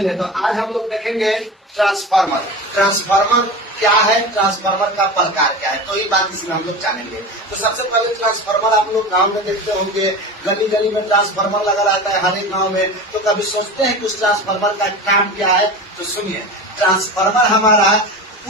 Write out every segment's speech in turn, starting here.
तो आज हम लोग देखेंगे ट्रांसफार्मर। ट्रांसफार्मर क्या है, ट्रांसफार्मर का प्रकार क्या है, तो ये बात इसमें हम लोग जानेंगे। तो सबसे पहले ट्रांसफार्मर आप लोग गांव में देखते होंगे, गली गली में ट्रांसफार्मर लगा रहता है हर एक गांव में। तो कभी सोचते हैं कि उस ट्रांसफार्मर का काम क्या है? तो सुनिए, ट्रांसफार्मर हमारा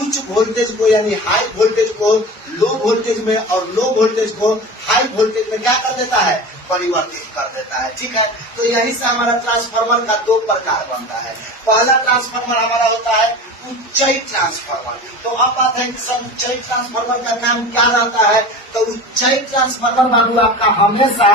उच्च वोल्टेज को यानी हाई वोल्टेज को लो वोल्टेज में और लो वोल्टेज को हाई वोल्टेज में क्या कर देता है? परिवर्तित कर देता है। ठीक है, तो यही से हमारा ट्रांसफार्मर का दो प्रकार बनता है। पहला ट्रांसफार्मर हमारा होता है उच्चई ट्रांसफार्मर। तो अब बात है कि सर उच्चई ट्रांसफार्मर का नाम क्या रहता है? तो उच्चई ट्रांसफार्मर बाबू आपका हमेशा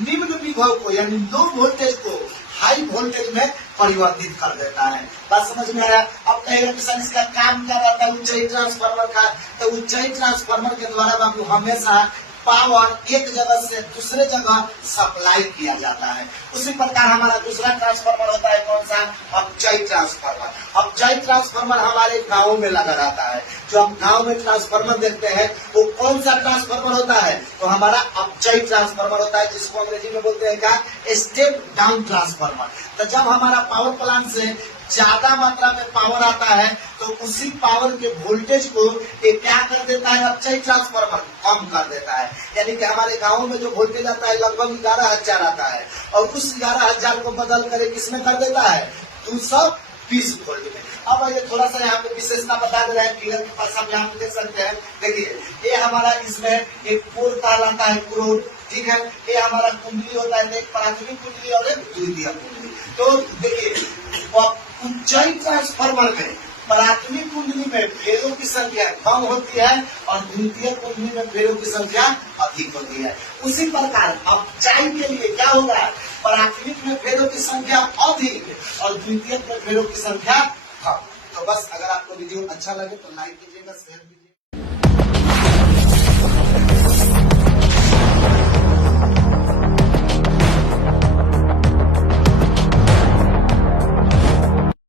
निम्न विभव को यानी लो वोल्टेज को हाई वोल्टेज में परिवर्तित कर देता है। बात समझ में आया? अब कहेगा कि सर इसका काम क्या रहता है उच्चई ट्रांसफार्मर का? तो उच्चई ट्रांसफार्मर के द्वारा बाबू हमेशा पावर एक जगह से दूसरे जगह सप्लाई किया जाता है। उसी प्रकार हमारा दूसरा ट्रांसफार्मर होता है कौन सा? अपचयी ट्रांसफार्मर। अपचयी ट्रांसफार्मर हमारे गाँव में लगा रहता है। जो हम गाँव में ट्रांसफार्मर देखते हैं वो कौन सा ट्रांसफार्मर होता है? तो हमारा अपचयी ट्रांसफार्मर होता है, जिसको अंग्रेजी में बोलते हैं क्या? Step down transformer. तो जब हमारा पावर प्लांट से ज्यादा मात्रा में पावर आता है तो उसी पावर के वोल्टेज को ये क्या कर देता है? अपचयी ट्रांसफार्मर कम कर देता है। यानी कि हमारे गाँव में जो वोल्टेज आता है लगभग 11,000 आता है और उस 11,000 को बदल कर किसमें कर देता है? 220 वोल्ट में। अब ये थोड़ा सा यहाँ पे विशेषता बता दे रहे हैं, फिगर के पास हम यहाँ पे देख सकते हैं। देखिए, ये हमारा इसमें एक कोर कहलाता है, क्रोड। ठीक है, ये हमारा कुंडली होता है, एक प्राथमिक कुंडली और एक द्वितीय कुंडली। तो देखिए, उच्चई ट्रांसफार्मर में प्राथमिक कुंडली में फेरों की संख्या कम होती है और द्वितीय कुंडली में फेरों की संख्या अधिक होती है। उसी प्रकार अपचयी के लिए क्या होगा? प्राथमिक में फेरों की संख्या अधिक और द्वितीय में फेरों की संख्या कम। तो बस अगर आपको वीडियो अच्छा लगे तो लाइक कीजिएगा, शेयर कीजिएगा।